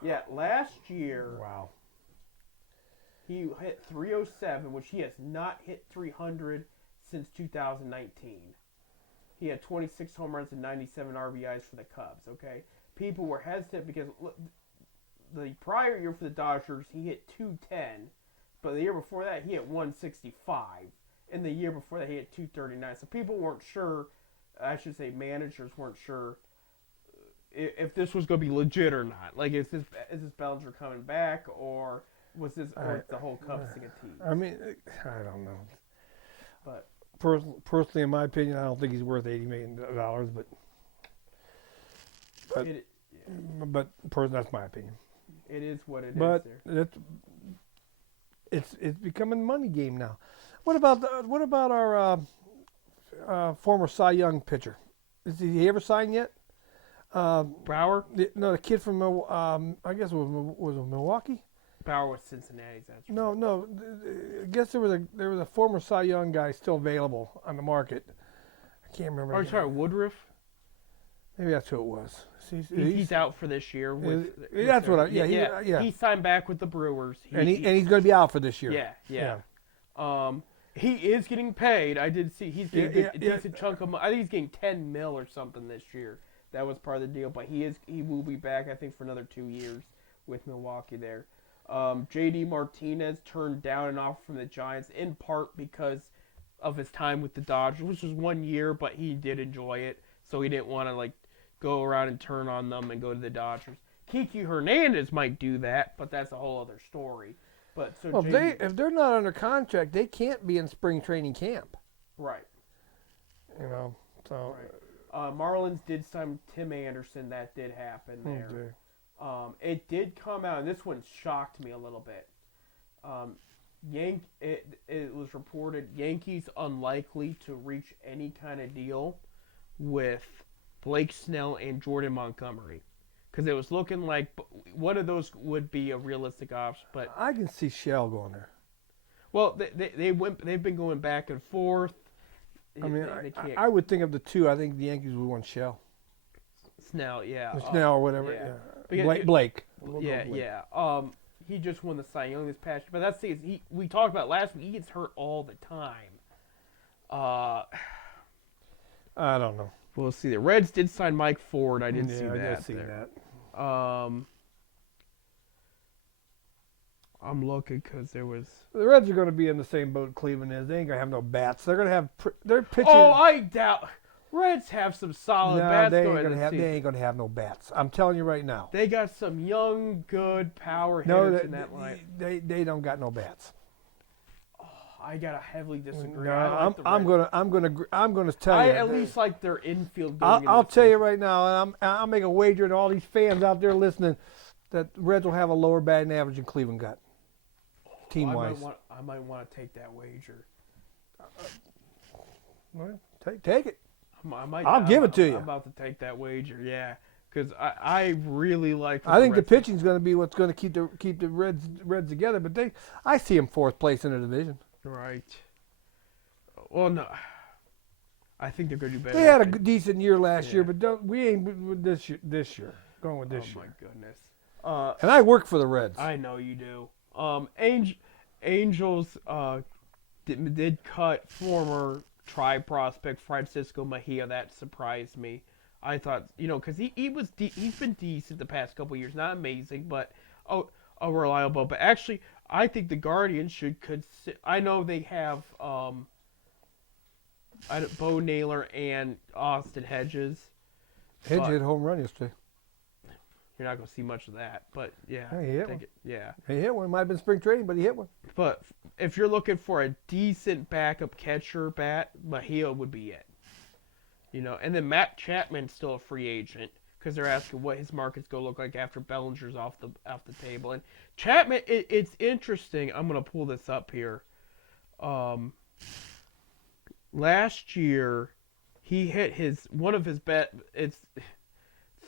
Yeah, last year, wow, he hit 307, which he has not hit 300 since 2019. He had 26 home runs and 97 RBIs for the Cubs. Okay, people were hesitant because the prior year for the Dodgers, he hit 210, but the year before that, he hit 165. And the year before that, he hit 239. So people weren't sure, I should say managers weren't sure if this was going to be legit or not. Like, is this Bellinger coming back, or was this or the whole Cubs thing a tease? I mean, I don't know. But personally, in my opinion, I don't think he's worth $80 million, but that's my opinion. It is what it but is. It's becoming a money game now. What about our former Cy Young pitcher? Is he ever signed yet? Brower? The kid from I guess it was Milwaukee. Brower was Cincinnati. That's right. No. I guess there was a former Cy Young guy still available on the market. I can't remember. Oh, sorry, Woodruff. Maybe that's who it was. He's out for this year. That's what He signed back with the Brewers. And he's going to be out for this year. Yeah. He is getting paid. I did see he's getting a decent chunk of money. I think he's getting $10 million or something this year. That was part of the deal. But he will be back, I think, for another 2 years with Milwaukee there. J.D. Martinez turned down an offer from the Giants in part because of his time with the Dodgers, which was 1 year, but he did enjoy it, so he didn't want to go around and turn on them and go to the Dodgers. Kiki Hernandez might do that, but that's a whole other story. But so if they're not under contract, they can't be in spring training camp. Right. So. Right. Marlins did sign Tim Anderson. That did happen there. It did come out, and this one shocked me a little bit. It was reported Yankees unlikely to reach any kind of deal with Blake Snell and Jordan Montgomery, because it was looking like one of those would be a realistic option. But I can see Shell going there. Well, they've been going back and forth. I mean, I would think of the two. I think the Yankees would want Shell. Snell, yeah. Snell or whatever. Yeah. Blake. Yeah. He just won the Cy Young this past year. But that's the thing. We talked about last week. He gets hurt all the time. Uh, I don't know. we'll see. The Reds did sign Mike Ford. I did see I that. did see there. that. I'm looking because there was. The Reds are going to be in the same boat Cleveland is. They ain't going to have no bats. They're going to have their pitching. Oh, I doubt. Reds have some solid No, bats they going ain't into gonna the have. season. They ain't gonna have no bats. I'm telling you right now. They got some young, good power No, hitters in that line. they don't got no bats. I gotta heavily disagree. No, I like the I'm Reds. I'm gonna tell I you. at least like their infield going. I'll tell you right now, and I'll make a wager to all these fans out there listening that the Reds will have a lower batting average than Cleveland got, team wise. I might want to take that wager. Well, take it. I'll give it to you. I'm about to take that wager, yeah, because I really like. I think the pitching's going to be what's going to keep the Reds together. But I see them fourth place in the division. Right. Well, no, I think they're going to do better. They had a decent year last year, but we ain't with this year. Going with this year. Oh my goodness. And I work for the Reds. I know you do. Angels did cut former Tribe prospect Francisco Mejia. That surprised me. I thought, because he's been decent the past couple of years. Not amazing, but reliable. But actually, I think the Guardians should consider. I know they have Bo Naylor and Austin Hedges. Hedges hit a home run yesterday. You're not going to see much of that, but yeah. He hit one. Yeah. He hit one. It might have been spring training, but he hit one. But if you're looking for a decent backup catcher bat, Mejia would be it. And then Matt Chapman's still a free agent because they're asking what his market's going to look like after Bellinger's off the table. And Chapman, it's interesting. I'm going to pull this up here. Last year, he hit one of his it's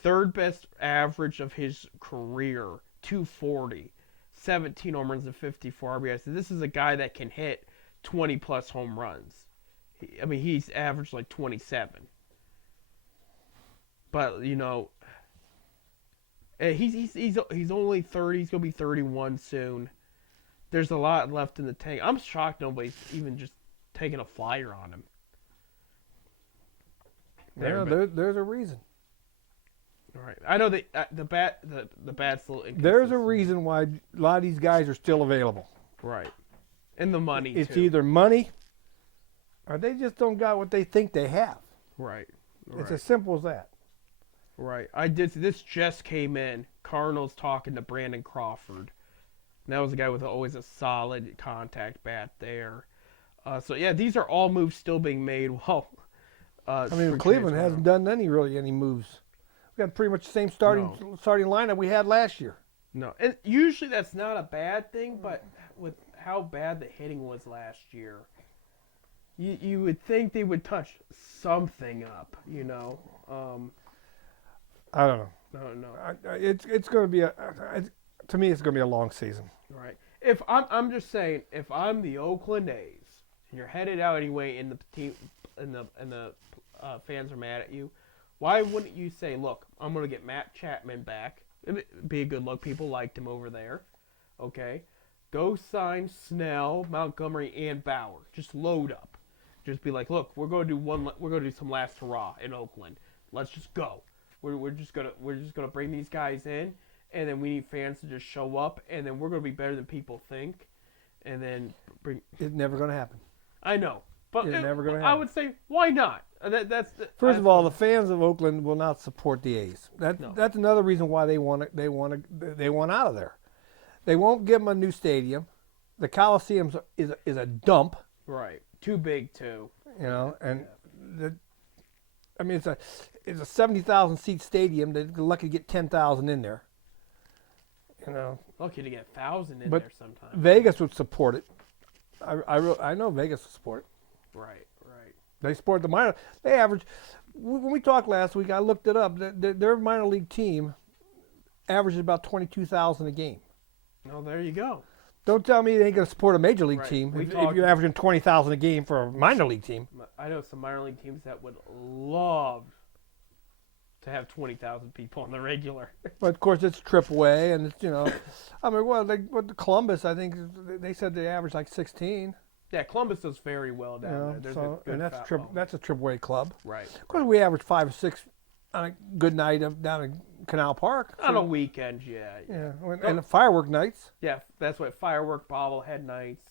third best average of his career, 240, 17 home runs and 54 RBIs. So this is a guy that can hit 20 plus home runs. He's averaged like 27. But he's only 30. He's gonna be 31 soon. There's a lot left in the tank. I'm shocked nobody's even just taking a flyer on him. There's a reason. All right, I know the bat's a little inconsistent. There's a reason why a lot of these guys are still available. Right, and the money. It's too. either money, or they just don't got what they think they have. Right. It's as simple as that. Right. This just came in. Cardinals talking to Brandon Crawford. And that was a guy with always a solid contact bat there. So yeah, these are all moves still being made. Well, Cleveland hasn't done any moves. We got pretty much the same starting lineup we had last year. No, and usually that's not a bad thing, but with how bad the hitting was last year, you would think they would touch something up. I don't know. No. It's going to be to me, it's going to be a long season. Right. If I'm just saying, if I'm the Oakland A's and you're headed out anyway, and the team and the fans are mad at you, why wouldn't you say, look, I'm going to get Matt Chapman back? It'd be a good look. People liked him over there. Okay. Go sign Snell, Montgomery, and Bauer. Just load up. Just be like, look, we're going to do some last hurrah in Oakland. Let's just go. We're just gonna bring these guys in, and then we need fans to just show up, and then we're gonna be better than people think, and then bring. It's never gonna happen. I know, but it's never gonna happen. I would say, why not? First of all, the fans of Oakland will not support the A's. That's another reason why they want out of there. They won't give them a new stadium. The Coliseum is a dump. Right. Too big too. It's a 70,000 seat stadium. They're lucky to get 10,000 in there. Lucky to get 1,000 in there sometimes. Vegas would support it. I know Vegas would support it. Right. They support the minor. They average. When we talked last week, I looked it up. Their minor league team averages about 22,000 a game. Oh, there you go. Don't tell me they ain't going to support a major league team if you're averaging 20,000 a game for a minor league team. I know some minor league teams that would love to have 20,000 people on the regular. But of course, it's AAA, and it's the Columbus. I think they said they average like 16. Yeah, Columbus does very well You down know, there. There's so a good and foul. that's a AAA club. Right. Of course, we average 5 or 6 on a good night down in Canal Park. On a weekend, yeah. Yeah, and the firework nights. Yeah, that's what firework bobblehead nights.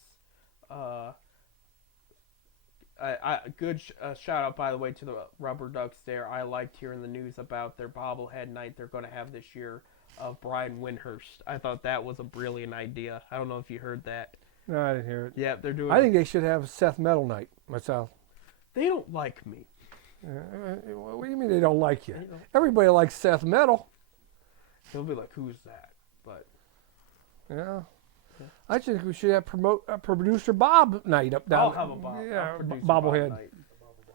Good shout out, by the way, to the Rubber Ducks there. I liked hearing the news about their bobblehead night they're going to have this year of Brian Windhurst. I thought that was a brilliant idea. I don't know if you heard that. No, I didn't hear it. Yeah, they're doing. I think they should have Seth Metal night myself. They don't like me. What do you mean they don't like you? Everybody likes Seth Metal. They'll be like, "Who's that?" But yeah. I think we should have producer Bob night up down. I'll have a bobblehead. Bob night.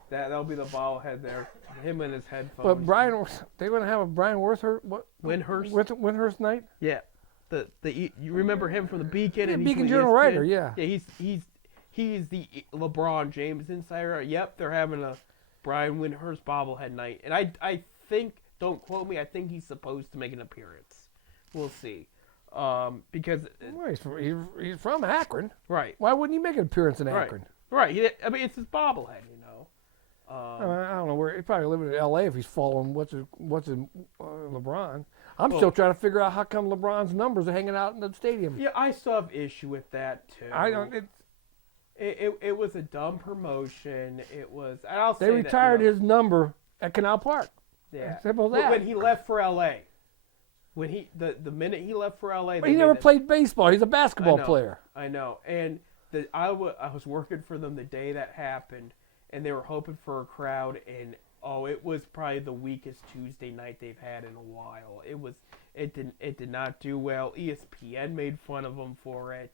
That'll be the bobblehead there. Him and his headphones. But Brian, they want to have a Brian Windhurst Windhurst night. Yeah, you remember him from the Beacon? Yeah, and Beacon Journal writer. Yeah. Yeah, he's the LeBron James insider. Yep, they're having a Brian Windhurst bobblehead night, and I think, don't quote me, I think he's supposed to make an appearance. We'll see. Because well, he's from Akron. Right. Why wouldn't he make an appearance in Akron? Right. I mean, it's his bobblehead, you know. I don't know where. He's probably living in L.A. if he's following what's his LeBron. I'm still trying to figure out how come LeBron's numbers are hanging out in the stadium. Yeah, I still have issue with that too. I don't. It was a dumb promotion. It was. And I'll say they retired that, you know, his number at Canal Park. Yeah. Simple as that. When he left for L.A. When the minute he left for LA, but he never played baseball. He's a basketball player. I know, and I was working for them the day that happened, and they were hoping for a crowd, and it was probably the weakest Tuesday night they've had in a while. It did not do well. ESPN made fun of them for it.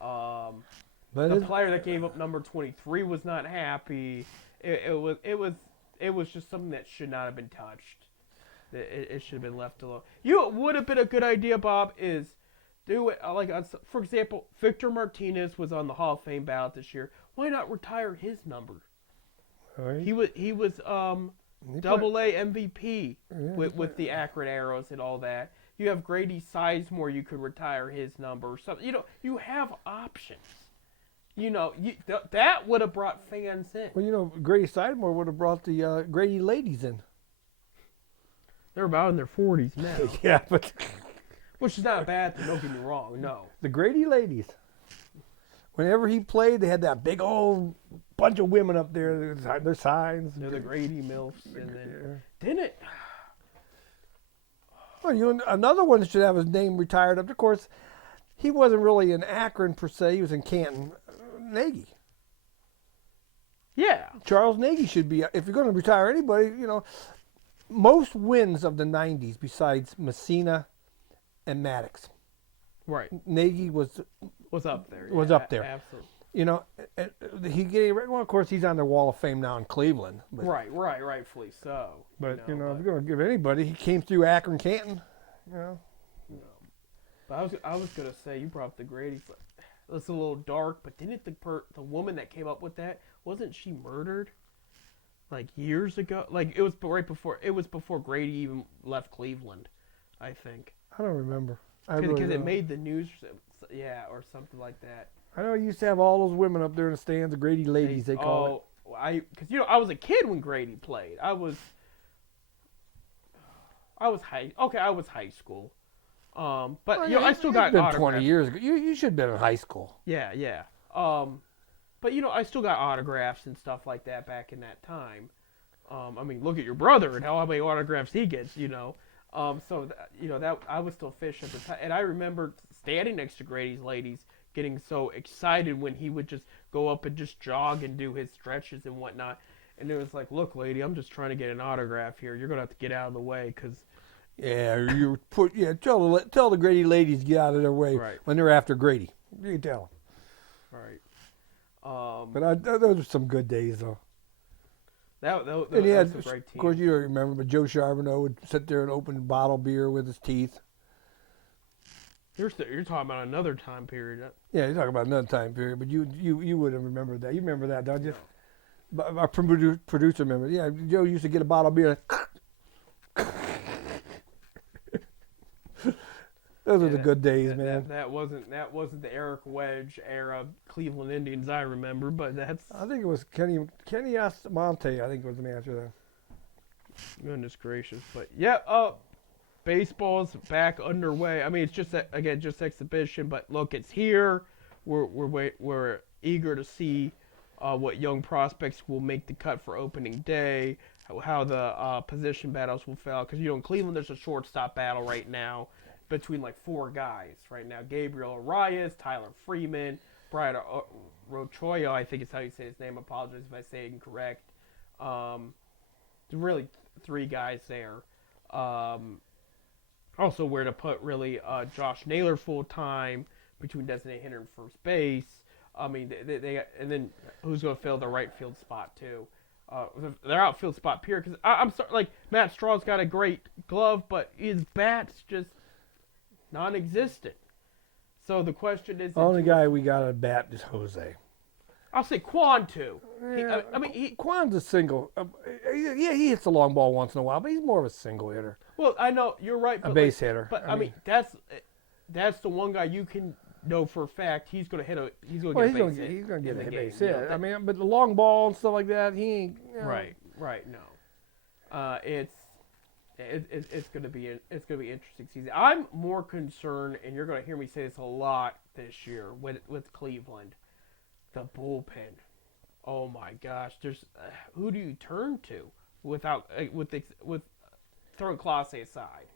The player that gave up number 23 was not happy. It was just something that should not have been touched. It should have been left alone. What would have been a good idea, Bob, is do it like, for example, Victor Martinez was on the Hall of Fame ballot this year. Why not retire his number? Right. He was Double-A MVP with the Akron Arrows and all that. You have Grady Sizemore. You could retire his number or something. You have options. That would have brought fans in. Well, Grady Sizemore would have brought the Grady ladies in. They're about in their 40s now. Yeah, but which is not a bad thing. Don't get me wrong. No. The Grady ladies. Whenever he played, they had that big old bunch of women up there. Their signs. They're the Grady MILFs, and then didn't it? Well, another one that should have his name retired up. Of course, he wasn't really in Akron per se. He was in Canton. Nagy. Yeah. Charles Nagy should be. If you're going to retire anybody, most wins of the 90s besides Messina and Maddox. Right. Nagy was up there. Was up there. Absolutely. Of course, he's on the Wall of Fame now in Cleveland. But, rightfully so. But, if you're going to give anybody, he came through Akron, Canton, No. But I was going to say, you brought up the Grady. It's a little dark, but didn't the woman that came up with that, wasn't she murdered? Like years ago, like it was before Grady even left Cleveland, I think. I don't remember. Because it made the news, or something like that. I know he used to have all those women up there in the stands, the Grady ladies they call it. Because I was a kid when Grady played. I was high school. But I still got autographs. 20 years ago. You should have been in high school. Yeah. But I still got autographs and stuff like that back in that time. I mean, look at your brother and how many autographs he gets. So that I was still fish at the time, and I remember standing next to Grady's ladies, getting so excited when he would just go up and just jog and do his stretches and whatnot. And it was like, look, lady, I'm just trying to get an autograph here. You're gonna have to get out of the way because. Yeah, tell the Grady ladies to get out of their way when they're after Grady. You can tell them. Right. But those are some good days, though. That was a great team. Of course, you don't remember, but Joe Charbonneau would sit there and open bottle beer with his teeth. You're talking about another time period. Yeah, you're talking about another time period, but you wouldn't remember that. You remember that, don't you? No. Our producer remembers. Yeah, Joe used to get a bottle of beer. Those are the good days, man. That wasn't the Eric Wedge era Cleveland Indians I remember, but that's I think it was Kenny Asmonte. I think was the manager there. goodness gracious. But yeah, baseball's back underway. I mean, it's just just exhibition, but look, it's here. We're eager to see what young prospects will make the cut for opening day. How the position battles will fall, because in Cleveland there's a shortstop battle right now between like 4 guys right now: Gabriel Arias, Tyler Freeman, Brian Rochoyo, I think is how you say his name. Apologize if I say it incorrect. Really 3 guys there. Also, where to put really Josh Naylor full time between designated hitter and first base. I mean, they and then who's going to fill the right field spot too? Their outfield spot, period. Because I'm sorry, like Matt Straw's got a great glove, but his bat's just non-existent. So the question is, The only guy we got at bat is Jose. I'll say Quan too. Yeah, Quan's a single. He hits the long ball once in a while, but he's more of a single hitter, Well, I know you're right, but a base hitter. But I mean, that's the one guy you can know for a fact he's going to hit a he's going to well, get a base hit. he's going to get in a the base game, hit. I mean, but the long ball and stuff like that, he ain't. Right. No, it's going to be an interesting season. I'm more concerned, and you're going to hear me say this a lot this year with Cleveland, the bullpen. Oh my gosh, there's who do you turn to without with throwing Clase aside?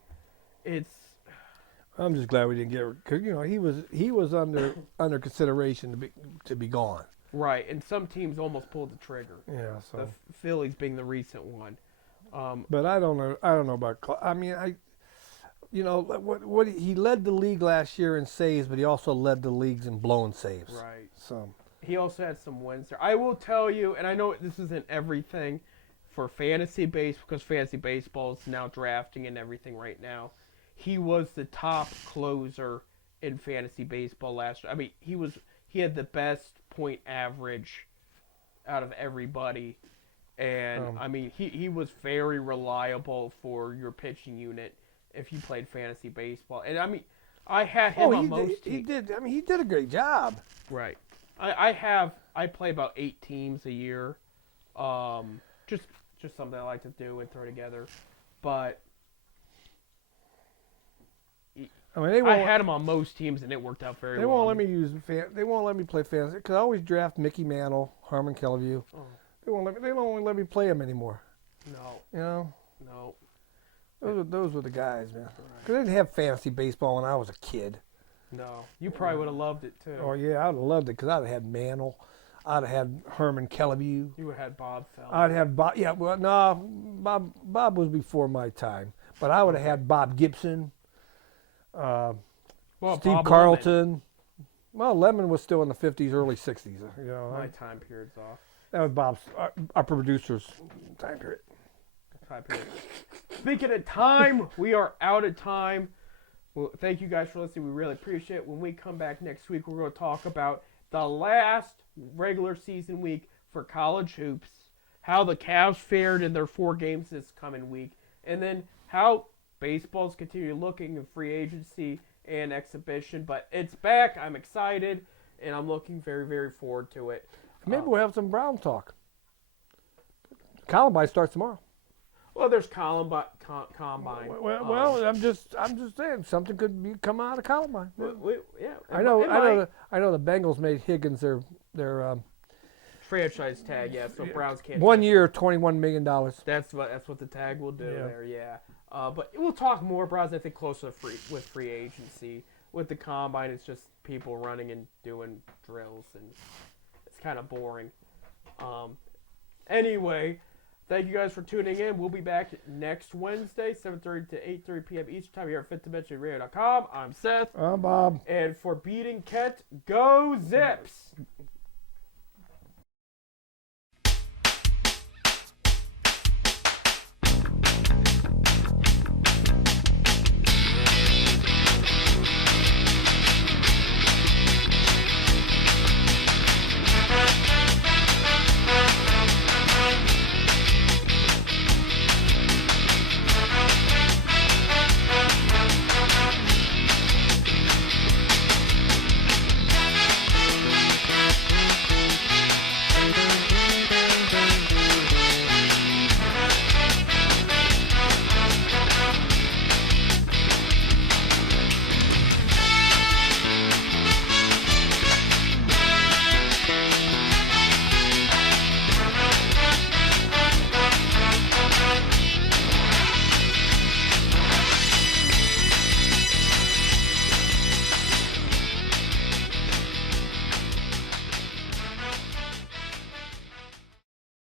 I'm just glad we didn't get, because he was under consideration to be gone. Right, and some teams almost pulled the trigger. Yeah, so The Phillies being the recent one. but I don't know about. I mean, what he led the league last year in saves, but he also led the leagues in blown saves. Right. So He also had some wins there. I will tell you, and I know this isn't everything for fantasy base, because fantasy baseball is now drafting and everything right now. He was the top closer in fantasy baseball last year. I mean, he had the best point average out of everybody. And, I mean, he was very reliable for your pitching unit if you played fantasy baseball. And, I mean, I had him on most teams. He did. I mean, he did a great job. Right. I play about 8 teams a year. Just something I like to do and throw together. But I mean, I had him on most teams, and it worked out very well. They won't let me play fantasy because I always draft Mickey Mantle, Harmon Kellevue. Oh. They won't let me play him anymore. No. Those were the guys, man. Because I didn't have fantasy baseball when I was a kid. No. You probably would have loved it, too. Oh, yeah, I would have loved it because I'd have had Mantle. I'd have had Herman Kellevue. You would have had Bob Feldman. I'd have Bob. Yeah, well, no, Bob was before my time. But I would have had Bob Gibson, Steve Bob Carlton. Lemon. Well, Lemon was still in the 50s, early 60s. My time period's off. That was Bob's, our producer's time period. Speaking of time, we are out of time. Well, thank you guys for listening. We really appreciate it. When we come back next week, we're going to talk about the last regular season week for college hoops, how the Cavs fared in their 4 games this coming week, and then how baseball's continue looking in free agency and exhibition. But it's back. I'm excited, and I'm looking very, very forward to it. Maybe we'll have some Brown talk. Columbine starts tomorrow. Well, there's Combine. Well, I'm just saying something could come out of Columbine. Yeah, I know the Bengals made Higgins their franchise tag. Yeah, so Browns can't. 1 year, $21 million. That's what the tag will do there. Yeah, but we'll talk more Browns. I think closer with free agency. With the Combine, it's just people running and doing drills, and it's kind of boring. Anyway. Thank you guys for tuning in. We'll be back next Wednesday, 7:30 to 8:30 p.m. Eastern Time here at FifthDimensionRadio.com. I'm Seth. I'm Bob. And for Beating Kent, go Zips!